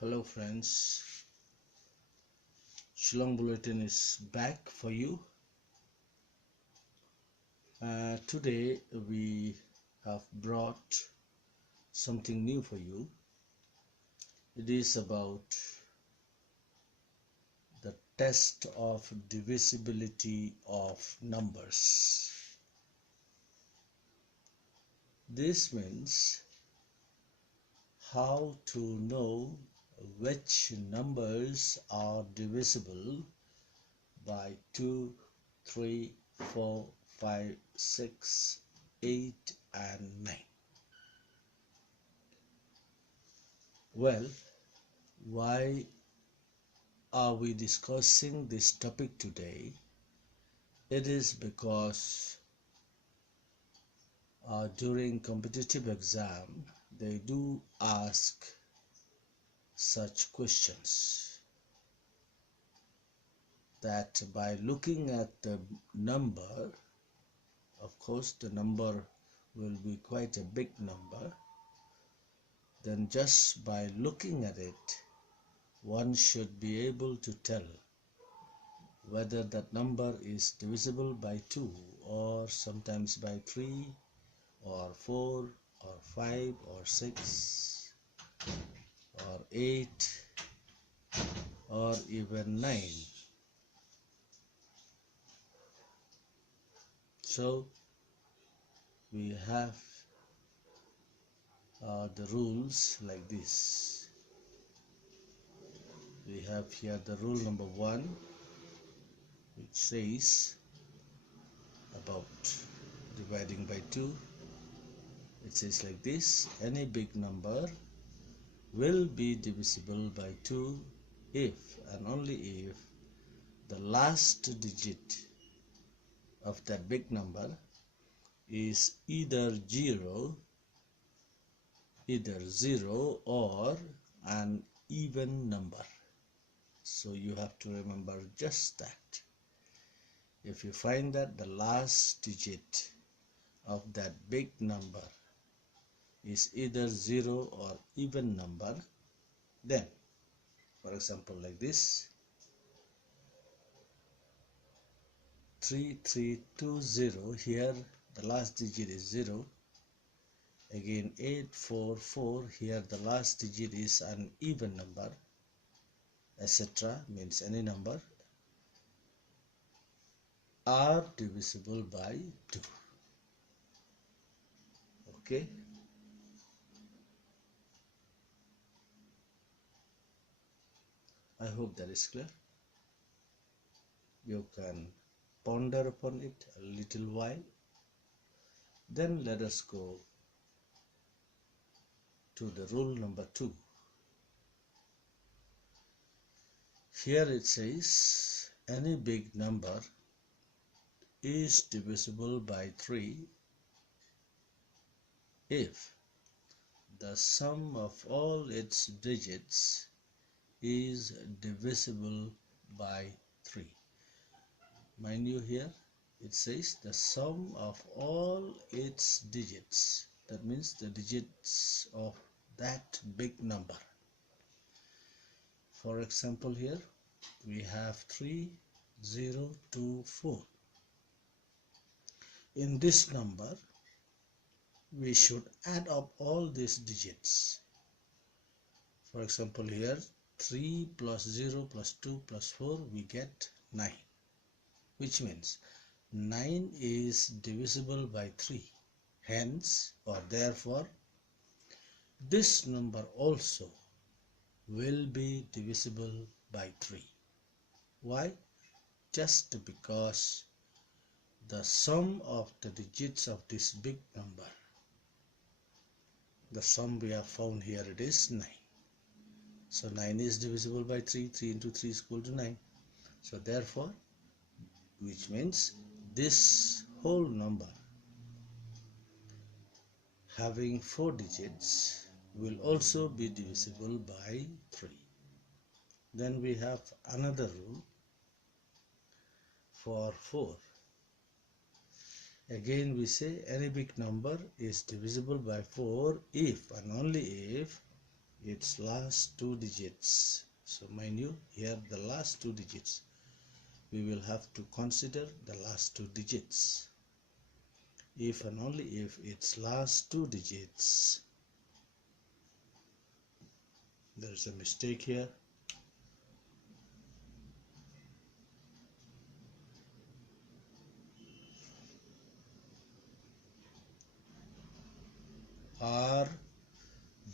Hello friends, Shillong Bulletin is back for you. Today we have brought something new for you. It is about the test of divisibility of numbers. This means how to know which numbers are divisible by 2, 3, 4, 5, 6, 8 and 9. Well, why are we discussing this topic today? It is because during competitive exam they do ask such questions, that by looking at the number, of course the number will be quite a big number, then just by looking at it one should be able to tell whether that number is divisible by 2 or sometimes by 3 or 4 or 5 or 6 or 8 or even 9. So we have the rules like this. We have here the rule number 1, which says about dividing by 2. It says like this: any big number will be divisible by 2 if and only if the last digit of that big number is either 0 or an even number. So you have to remember just that. If you find that the last digit of that big number is either 0 or even number, then for example like this: 3320, here the last digit is 0. Again 844, here the last digit is an even number, etc. means any number, are divisible by 2. Okay, I hope that is clear. You can ponder upon it a little while. Then let us go to the rule number 2. Here it says any big number is divisible by 3 if the sum of all its digits is divisible by 3. Mind you, here it says the sum of all its digits. That means the digits of that big number. For example, here we have 3024. In this number we should add up all these digits. For example, here 3 plus 0 plus 2 plus 4, we get 9, which means 9 is divisible by 3. Hence, or therefore, this number also will be divisible by 3. Why? Just because the sum of the digits of this big number, the sum we have found here, it is 9. So 9 is divisible by 3. 3 into 3 is equal to 9. So therefore, which means this whole number having 4 digits will also be divisible by 3. Then we have another rule for 4. Again we say any big number is divisible by 4 if and only if its last two digits. So mind you, here the last two digits, we will have to consider the last two digits. If and only if its last two digits, there's a mistake here, are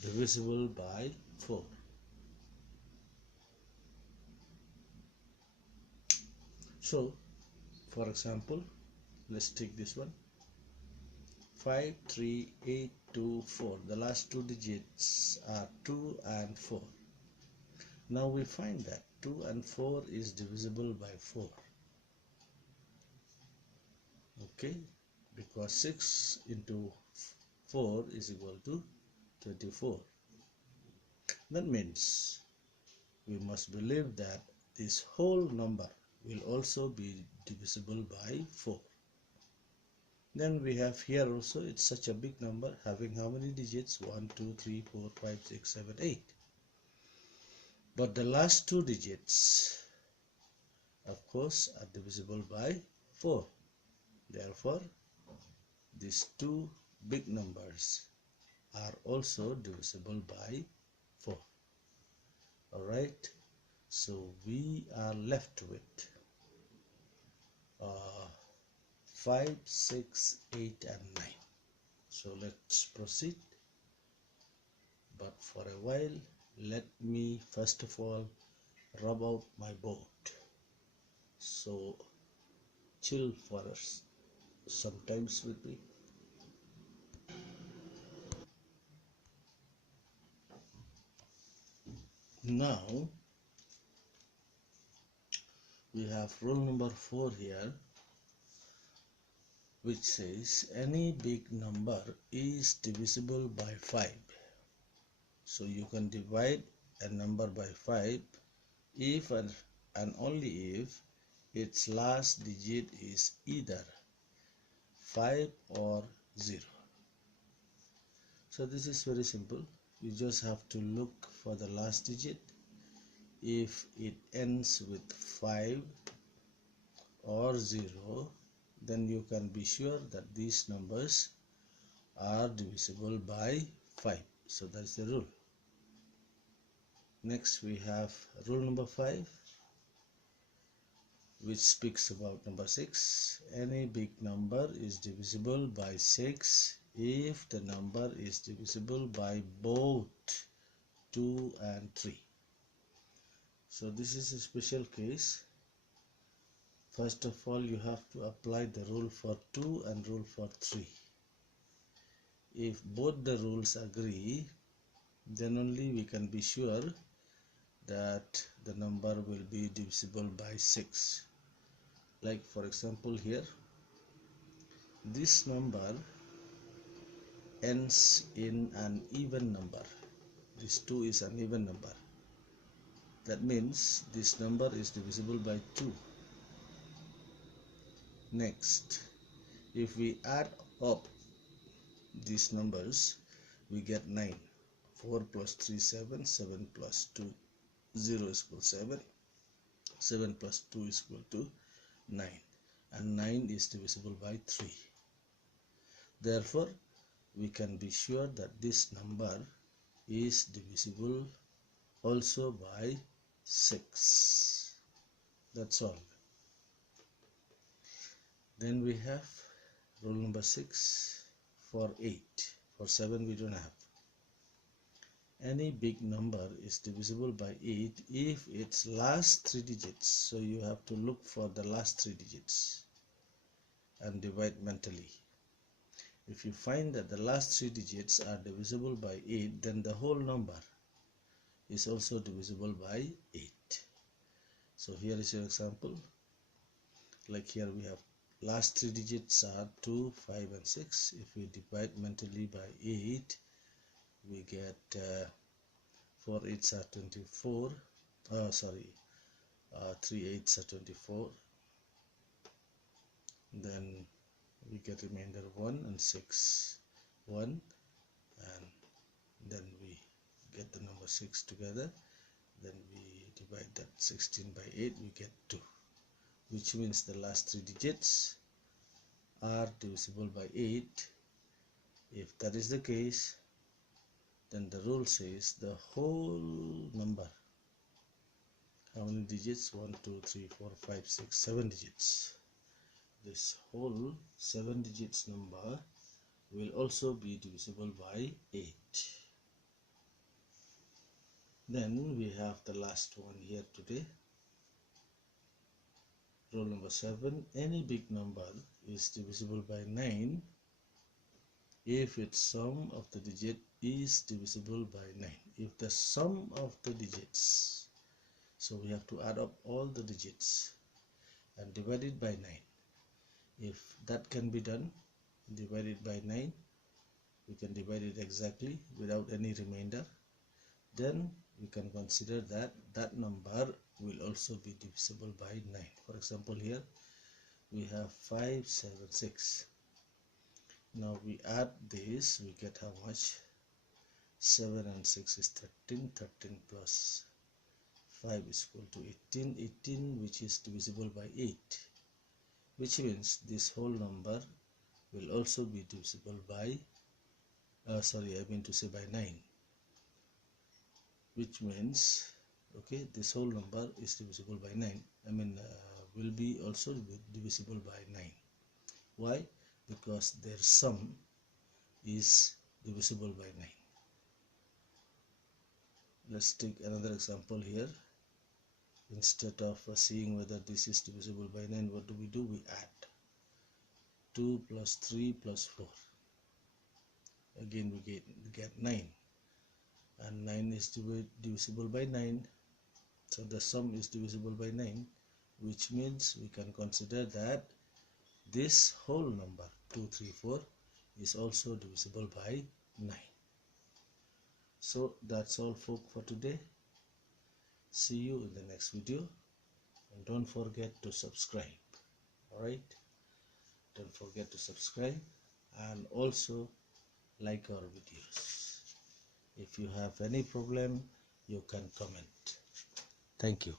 divisible by 4. So for example, let's take this one, 53824. The last two digits are 2 and 4. Now we find that 2 and 4 is divisible by 4. Okay, because 6 into 4 is equal to 24. That means we must believe that this whole number will also be divisible by 4. Then we have here also, it's such a big number, having how many digits? 1, 2, 3, 4, 5, 6, 7, 8. But the last two digits, of course, are divisible by 4. Therefore, these two big numbers are also divisible by 4. Alright, so we are left with 5, 6, 8 and 9. So let's proceed, but for a while let me first of all rub out my board. So chill for us sometimes with me. Now we have rule number 4 here, which says any big number is divisible by 5. So you can divide a number by 5 if and only if its last digit is either 5 or 0. So this is very simple. You just have to look for the last digit. If it ends with 5 or 0, then you can be sure that these numbers are divisible by 5. So that's the rule. Next we have rule number 5, which speaks about number 6. Any big number is divisible by 6 if the number is divisible by both 2 and 3. So this is a special case. First of all, you have to apply the rule for 2 and rule for 3. If both the rules agree, then only we can be sure that the number will be divisible by 6. Like for example here, this number ends in an even number. This 2 is an even number. That means this number is divisible by 2. Next, if we add up these numbers, we get 9. 4 plus 3, 7. 7 plus 2, 0 is equal to 7. 7 plus 2 is equal to 9. And 9 is divisible by 3. Therefore, we can be sure that this number is divisible also by 6. That's all. Then we have rule number 6 for 8. For 7 we don't have. Any big number is divisible by 8 if its last 3 digits, so you have to look for the last 3 digits and divide mentally. If you find that the last 3 digits are divisible by 8, then the whole number is also divisible by 8. So here is your example. Like here we have last 3 digits are 2, 5 and 6. If we divide mentally by 8, we get 4 8s are 24. 3 8s are 24. Then we get remainder 1 and 6, 1, and then we get the number 6 together, then we divide that 16 by 8, we get 2, which means the last 3 digits are divisible by 8. If that is the case, then the rule says the whole number, how many digits? 1, 2, 3, 4, 5, 6, 7 digits. This whole 7 digits number will also be divisible by 8. Then we have the last one here today. Rule number 7, any big number is divisible by 9 if its sum of the digit is divisible by 9. If the sum of the digits, so we have to add up all the digits and divide it by 9. If that can be done, divide it by 9, we can divide it exactly without any remainder, then we can consider that that number will also be divisible by 9. For example, here we have 5, 7, 6. Now we add this, we get how much? 7 and 6 is 13, 13 plus 5 is equal to 18, 18 which is divisible by 8, which means this whole number will also be divisible by, by 9, which means, okay, this whole number is divisible by 9, will be also divisible by 9. Why? Because their sum is divisible by 9. Let's take another example here. Instead of seeing whether this is divisible by 9, what do? We add 2 plus 3 plus 4. Again we get 9, and 9 is divisible by 9, so the sum is divisible by 9, which means we can consider that this whole number 2, 3, 4 is also divisible by 9. So that's all folks for today. See you in the next video, and don't forget to subscribe. Alright, don't forget to subscribe and also like our videos. If you have any problem, you can comment. Thank you.